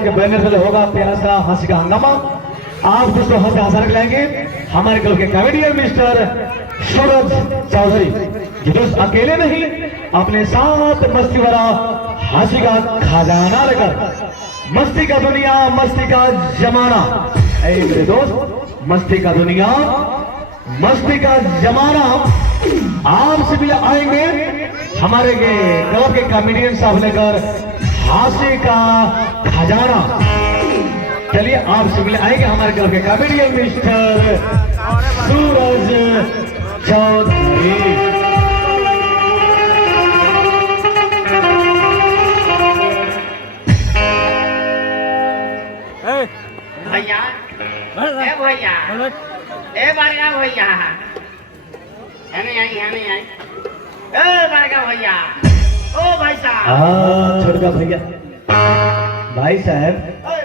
के बैनर तले होगा प्यारा सा हंसी का हंगामा। आप दोस्तों हंस का हंसा लाएंगे हमारे क्लब के कॉमेडियन मिस्टर सूरज चौधरी, जो दोस्त अकेले नहीं अपने साथ मस्ती वाला हंसी का खजाना लेकर, मस्ती का दुनिया मस्ती का जमाना, मेरे दोस्त मस्ती का दुनिया मस्ती का जमाना आपसे भी आएंगे हमारे क्लब के कॉमेडियन साहब लेकर हंसी का खजाना। चलिए आपसे मिले आएंगे हमारे क्लब के कॉमेडियन मिस्टर सूरज चौधरी। भैया ए भैया ए बारगा भैया है नहीं आई ए बारगा भैया ओ भाई साहब छोड़गा भैया भाई साहब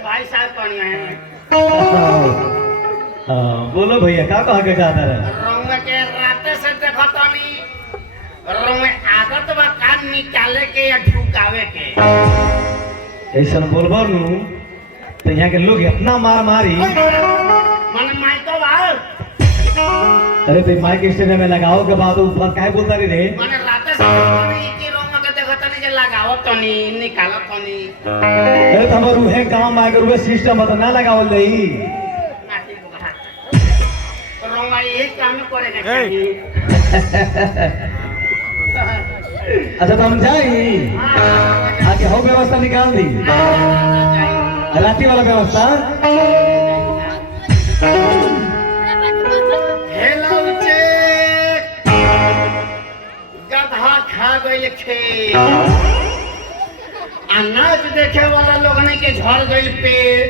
भाई साहब कौन है? बोलो भैया क्या कहा के जाता रहे रोंग के राते से देखो तो नहीं रोंग आदत बा कान निकाले के या ढुकावे के ऐसा बोलबो नु तो यहाँ के लोग इतना मार मारी मन माई तो बाहर अरे तो माइक स्टेशन में लगाओ के बाद ऊपर काहे बोलता रही रे मन राते से नहीं कि रोंग के देखो तो नहीं जे लगाओ तो नहीं निकालो तो नहीं अरे तो हमारे रूहे काम आए रूहे सिस्टम बता ना लगावल जाई रोंग ये काम करेगा चाहिए। अच्छा तो हम जाई आगे हो व्यवस्था निकाल दी राती वाला व्यवस्था। हेलो चेक गधा खा गइल खेत अनाज देखे वाला लोग नहीं के झड़ गइल पेट।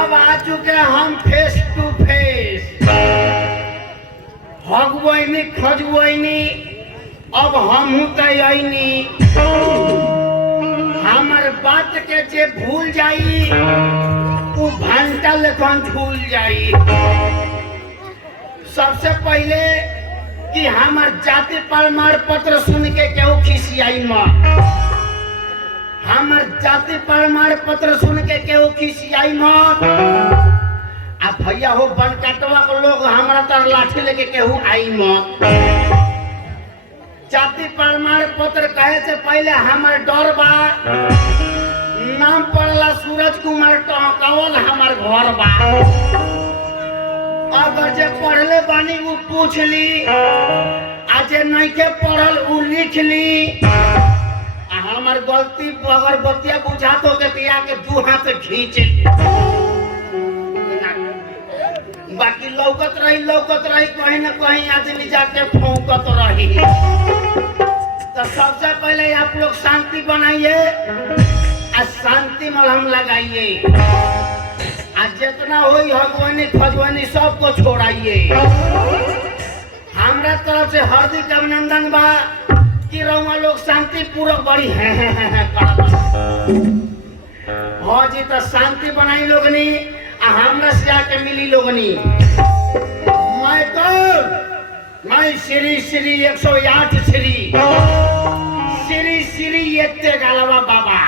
अब आ चुके हम फेस टू फेस हगवैनी खजवैनी अब हम तैनी हमार बात के जे भूल जाई वो घंटा लेखन झूल जाई। सबसे पहले कि हमार जाति प्रमाण पत्र सुन के केहू खिसियाई मत हमार जाति प्रमाण पत्र सुन के केहू खिसियाई मत। आ भैया हो बनकटवा को लोग हमारा तर लाठी लेके केहू आई मत। जाति प्रमाण पत्र कहे से पहले हमार डर बा नाम पड़ला सूरज कुमार टहकावल हमार घर बा। अगर जे पढ़ले बानी वो पूछ ली आ जे नहीं के पढ़ल वो लिख ली। हमार गलती अगर बतिया बुझा तो के पिया के दू हाथ से खींच बाकी लौकत रही कहीं न कहीं आदमी जाके फौकत रही। तो सबसे पहले आप लोग शांति बनाइए और शांति मलहम लगाइए आज जितना होई हगवानी खजवानी सबको छोड़ाइए। हमारा तरफ से हार्दिक अभिनंदन बा कि रउआ लोग शांति पूर्वक बड़ी है हाँ जी तो शांति बनाई लोगनी हमरा से जाके मिली लोगनी। मैं श्री श्री 108 श्री ये गालवा बाबा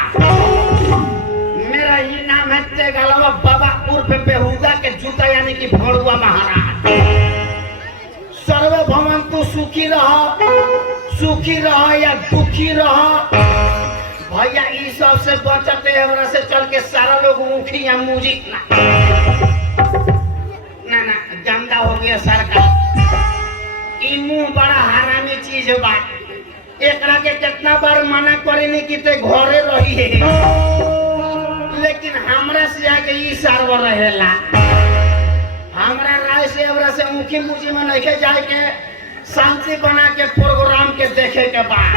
मेरा ही नाम है तेगालवा बाबा उर्फ बेहुदा के जूता यानी कि भड़ुआ महाराज। सर्वभवन्तु सुखी रह या दुखी रह भैया इस सब से बचते हमरा से चल के सारा लोग मुखी या मुजी ना गंदा हो गया सरकार। ई मुंह बड़ा हरामी चीज बा एकरा के कितना बार मना करे कि ते घरे रही है लेकिन हमरा से आगे ई सर्वर रहेला। हमरा राय से हमरा से मुखी मुजी में नहीं जाए के शांति बना के प्रोग्राम के देखे के बाद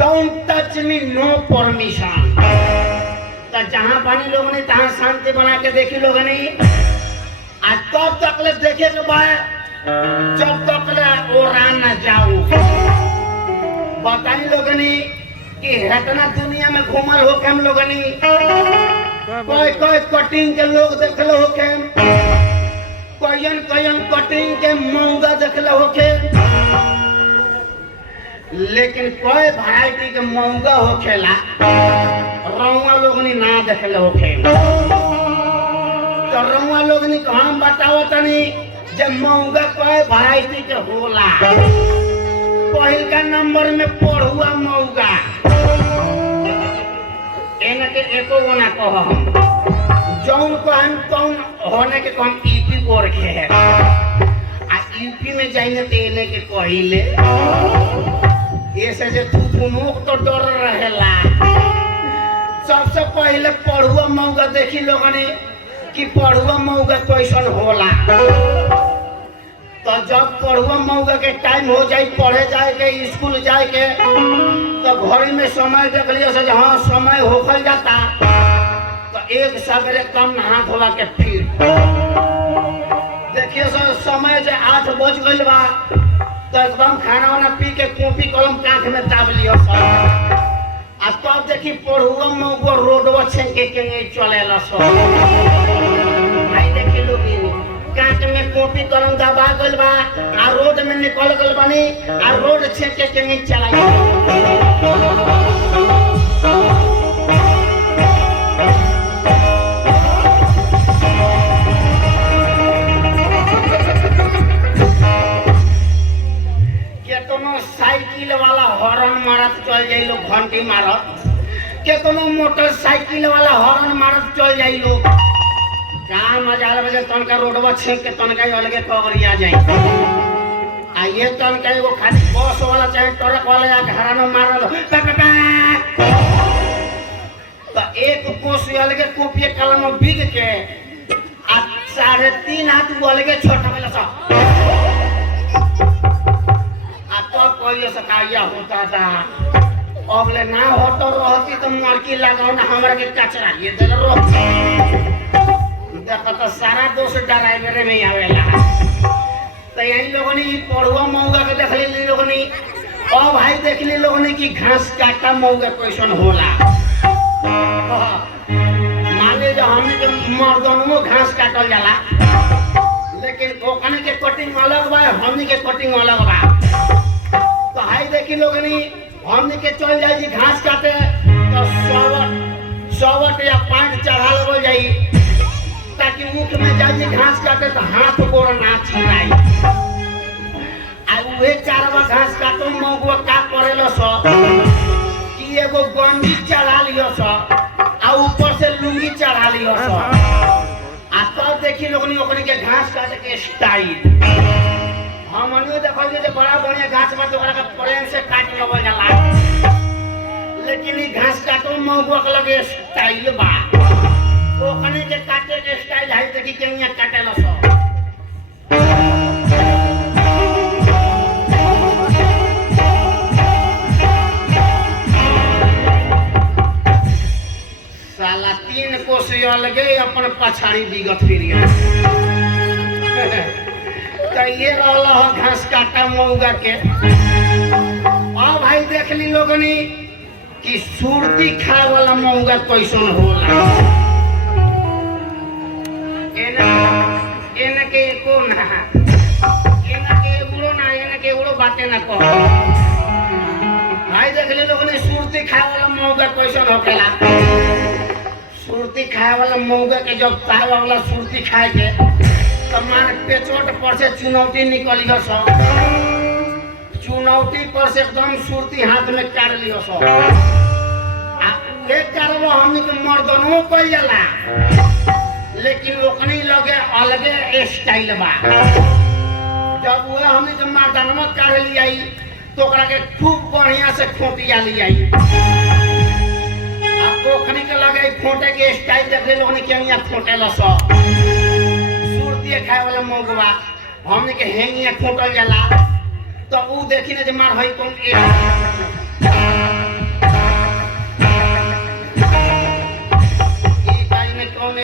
don't touch me know permission. तो जहाँ पानी लोग नहीं तहाँ शांति बना के देखी लोग नहीं आज तब तक ले देखे के बाद जब तक ले ओरा न जाऊ बताई लोग नहीं कि इतना दुनिया में घूमल हो के हम लोगनी कोई कोई कटिंग के लोग देखल हो के कोयन कोयन कटिंग के मौगा देखल हो के लेकिन कोई वैरायटी के मौगा हो खेला रउआ लोगनी ना देखल हो के तो रउआ लोगनी को हम बताओ तनी जब मौगा कोई वैरायटी के होला पहिल का नंबर में पढ़ुआ मौगा इनके एको वो ना कहो हम जौन को हम कौन होने के कौन ईपी को रखे है आ यूपी में जाइने तो इन्हें के कहिले ऐसे जे तू पुनोक तो डर रहेला सबसे पहले पढ़ुआ मौगा देखी लोगने कि पढ़ुआ मौगा कैसन होला तो जब पढ़ुआ मौगा के टाइम हो जाए पढ़े जाए के स्कूल जाए के तो घर में समय देख लिया से हाँ समय होखल जाता तो एक सवेरे कम नहा धोला के फिर देखिए सर समय जे 8 बज गइल बा तो एकदम खाना वाना पी के कॉपी कलम कांख में दाब लियो सर आ तब देखी पढ़ुआ मौगा रोडवा छेके के चलेला सर भाई देखी लोग कांच में कॉपी कलम दबा गइल बा आ रोड में निकल गइल बानी आ रोड छेके के नहीं चलाई केतनो साइकिल वाला हॉर्न मारत चल जाई लोग घंटी मारत केतनो मोटरसाइकिल वाला हॉर्न मारत चल जाई लोग कहाँ मजा बजे तनका रोडवा छेक के तनका अलगे कवरिया जाए आ ये तनका एगो खाली बस वाला चाहे ट्रक वाला या घरा में मारल तो एक कोस अलगे कॉपी कलम में बिग के आ 3.5 हाथ अलगे छोटा वाला सब आ तो कोई सकाया होता था अब ले ना होतो रहती तो मरकी लगाओ ना हमरा के कचरा ये दे रो देखो तो सारा दोष ड्राइवर में आवेला तो यही लोगों ने पढ़ुआ मौगा के देख ली लोगों ने और भाई देख ली लोगों ने कि घास काटा मौगा क्वेश्चन होला मान लीजिए हमने के मर्दों घास काटल जाला लेकिन ओकने के कटिंग अलग बा हमने के कटिंग अलग बा तो भाई देखी लोगों ने हमने के चल जाई घास काटे तो सवट या पांच चढ़ा लगल जाई ताकि मुख में जाई घास काटे तो हाथ गोड़ ना छिलाई आ उहे चारवा घास काटो मौगवा का करेलो सो कि एगो गंजी चढ़ा लियो सो आ ऊपर से लुंगी चढ़ा लियो सो आ तब देखी लोगनी ओकनी के घास काटे के स्टाइल हमनियो देखल जे बड़ा बढ़िया घास बा तो ओकरा के प्रेम से काट लेवल जाला लेकिन ई घास काटो मौगवा के लगे स्टाइल बा ओकनी के काटे के स्टाइल है देखी केनिया काटेला सो साला 3 कोस अलगे अपन पछाड़ी बिगत फिरिया ये रहला घास काटा मौगा के अब भाई देख ली लोगनी कि सुरती खाए वाला मौगा कैसन होला एनके एको ना एनके एगो बातें ना कह भाई देख ली लोगनी सुरती खाए वाला मौगा कैसन होखेला सुरती खाए वाला मौगा के जब तावा वाला सुरती खाए के तमार पेचोट पर से चुनौती निकली हो सो चुनौती पर से एकदम सुरती हाथ में काट लियो सो आ एक कारवा हमनी के मर्दनों कइल जाला लेकिन ओकनी लगे अलगे स्टाइल बा जब वो हमनी के मर्दनवा काट लियाई तो ओकरा के खूब बढ़िया से खोटिया लियाई आ ओकनी के लगे खोटे के स्टाइल देख ले लोगनी के यहाँ खोटेला सो खाए वाला मौगवा हमने के हेंगिया खोटल जाला तो ऊ देखी ना जे मार होई कौन